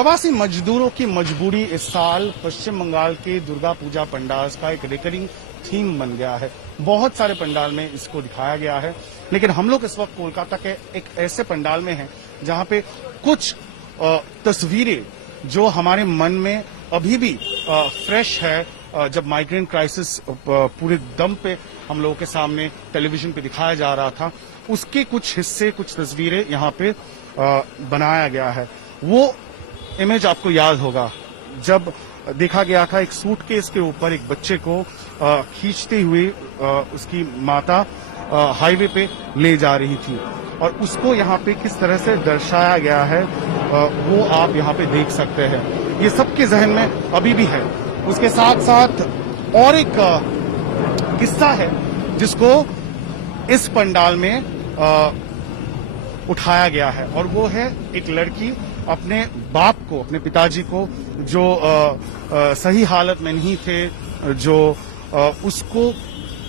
प्रवासी मजदूरों की मजबूरी इस साल पश्चिम बंगाल के दुर्गा पूजा पंडाल का एक रिकरिंग थीम बन गया है। बहुत सारे पंडाल में इसको दिखाया गया है, लेकिन हम लोग इस वक्त कोलकाता के एक ऐसे पंडाल में हैं जहां पे कुछ तस्वीरें जो हमारे मन में अभी भी फ्रेश है। जब माइग्रेंट क्राइसिस पूरे दम पे हम लोगों के सामने टेलीविजन पे दिखाया जा रहा था, उसके कुछ हिस्से, कुछ तस्वीरें यहाँ पे बनाया गया है। वो इमेज आपको याद होगा जब देखा गया था एक सूटकेस के ऊपर एक बच्चे को खींचते हुए उसकी माता हाईवे पे ले जा रही थी, और उसको यहाँ पे किस तरह से दर्शाया गया है वो आप यहाँ पे देख सकते हैं। ये सबके जहन में अभी भी है। उसके साथ साथ और एक किस्सा है जिसको इस पंडाल में उठाया गया है, और वो है एक लड़की अपने बाप को, अपने पिताजी को, जो सही हालत में नहीं थे, जो उसको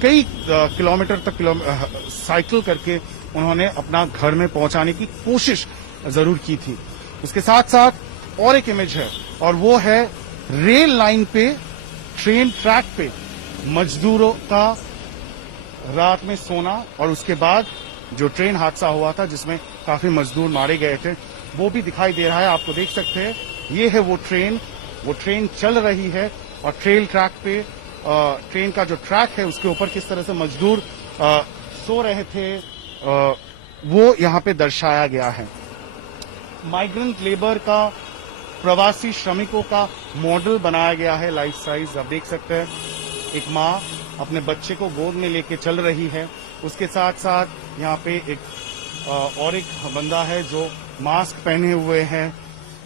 कई किलोमीटर तक साइकिल करके उन्होंने अपना घर में पहुंचाने की कोशिश जरूर की थी। उसके साथ साथ और एक इमेज है, और वो है रेल लाइन पे, ट्रेन ट्रैक पे मजदूरों का रात में सोना, और उसके बाद जो ट्रेन हादसा हुआ था जिसमें काफी मजदूर मारे गए थे, वो भी दिखाई दे रहा है। आपको देख सकते हैं, ये है वो ट्रेन चल रही है, और ट्रेन ट्रैक पे ट्रेन का जो ट्रैक है उसके ऊपर किस तरह से मजदूर सो रहे थे वो यहाँ पे दर्शाया गया है। माइग्रेंट लेबर का, प्रवासी श्रमिकों का मॉडल बनाया गया है लाइफ साइज। आप देख सकते हैं, एक माँ अपने बच्चे को गोद में लेके चल रही है। उसके साथ साथ यहाँ पे और एक बंदा है जो मास्क पहने हुए हैं,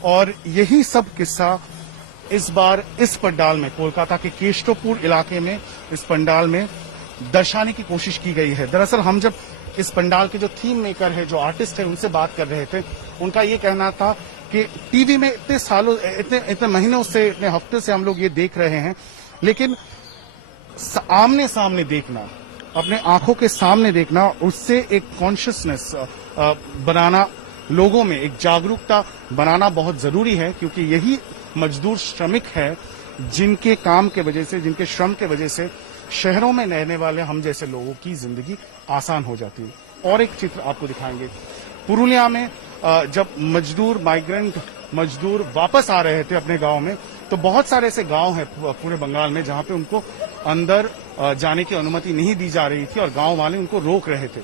और यही सब किस्सा इस बार इस पंडाल में, कोलकाता के केशवपुर इलाके में इस पंडाल में दर्शाने की कोशिश की गई है। दरअसल हम जब इस पंडाल के जो थीम मेकर है, जो आर्टिस्ट है, उनसे बात कर रहे थे, उनका ये कहना था कि टीवी में इतने सालों, इतने महीनों से, इतने हफ्ते से हम लोग ये देख रहे हैं, लेकिन आमने सामने देखना, अपने आंखों के सामने देखना, उससे एक कॉन्शियसनेस बनाना, लोगों में एक जागरूकता बनाना बहुत जरूरी है, क्योंकि यही मजदूर श्रमिक है जिनके काम के वजह से, जिनके श्रम के वजह से शहरों में रहने वाले हम जैसे लोगों की जिंदगी आसान हो जाती है। और एक चित्र आपको दिखाएंगे, पुरुलिया में जब माइग्रेंट मजदूर वापस आ रहे थे अपने गांव में, तो बहुत सारे ऐसे गांव हैं पूरे बंगाल में जहां पे उनको अंदर जाने की अनुमति नहीं दी जा रही थी, और गांव वाले उनको रोक रहे थे।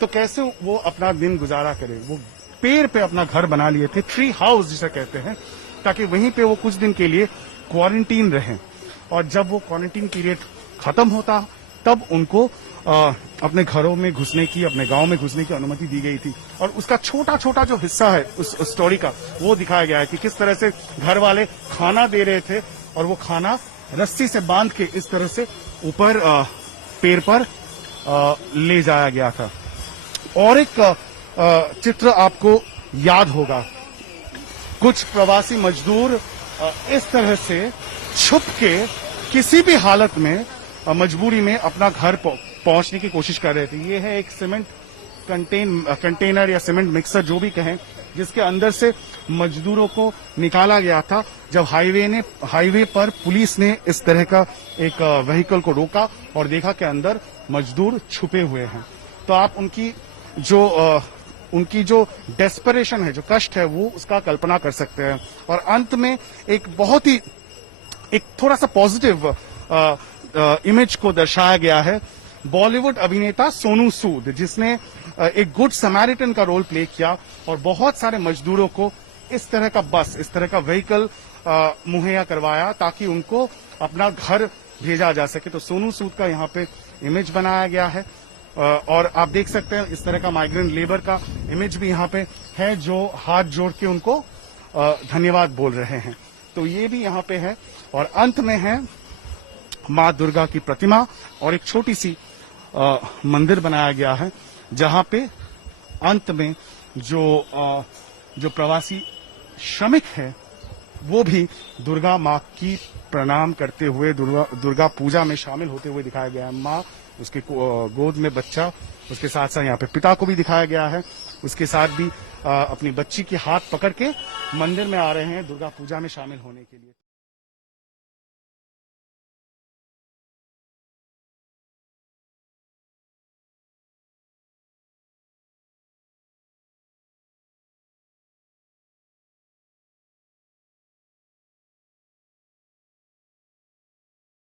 तो कैसे वो अपना दिन गुजारा करे? वो पेड़ पे अपना घर बना लिए थे, ट्री हाउस जिसे कहते हैं, ताकि वहीं पे वो कुछ दिन के लिए क्वारंटीन रहें, और जब वो क्वारंटीन पीरियड खत्म होता तब उनको अपने घरों में घुसने की, अपने गांव में घुसने की अनुमति दी गई थी। और उसका छोटा छोटा जो हिस्सा है उस स्टोरी का, वो दिखाया गया है कि किस तरह से घर वाले खाना दे रहे थे, और वो खाना रस्सी से बांध के इस तरह से ऊपर पेड़ पर ले जाया गया था। और एक चित्र आपको याद होगा, कुछ प्रवासी मजदूर इस तरह से छुप के किसी भी हालत में मजबूरी में अपना घर पहुंचने की कोशिश कर रहे थे। ये है एक सीमेंट कंटेनर या सीमेंट मिक्सर, जो भी कहें, जिसके अंदर से मजदूरों को निकाला गया था जब हाईवे पर पुलिस ने इस तरह का एक व्हीकल को रोका और देखा कि अंदर मजदूर छुपे हुए हैं। तो आप उनकी जो डेस्परेशन है, जो कष्ट है, वो उसका कल्पना कर सकते हैं। और अंत में एक थोड़ा सा पॉजिटिव इमेज को दर्शाया गया है। बॉलीवुड अभिनेता सोनू सूद, जिसने एक गुड समैरिटन का रोल प्ले किया और बहुत सारे मजदूरों को इस तरह का बस, इस तरह का व्हीकल मुहैया करवाया ताकि उनको अपना घर भेजा जा सके। तो सोनू सूद का यहाँ पे इमेज बनाया गया है, और आप देख सकते हैं इस तरह का माइग्रेंट लेबर का इमेज भी यहाँ पे है, जो हाथ जोड़ के उनको धन्यवाद बोल रहे हैं। तो ये भी यहाँ पे है, और अंत में है माँ दुर्गा की प्रतिमा, और एक छोटी सी मंदिर बनाया गया है, जहां पे अंत में जो प्रवासी श्रमिक है वो भी दुर्गा माँ की प्रणाम करते हुए, दुर्गा पूजा में शामिल होते हुए दिखाया गया है। माँ, उसके गोद में बच्चा, उसके साथ साथ यहाँ पे पिता को भी दिखाया गया है। उसके साथ भी अपनी बच्ची की हाथ पकड़ के मंदिर में आ रहे हैं दुर्गा पूजा में शामिल होने के लिए।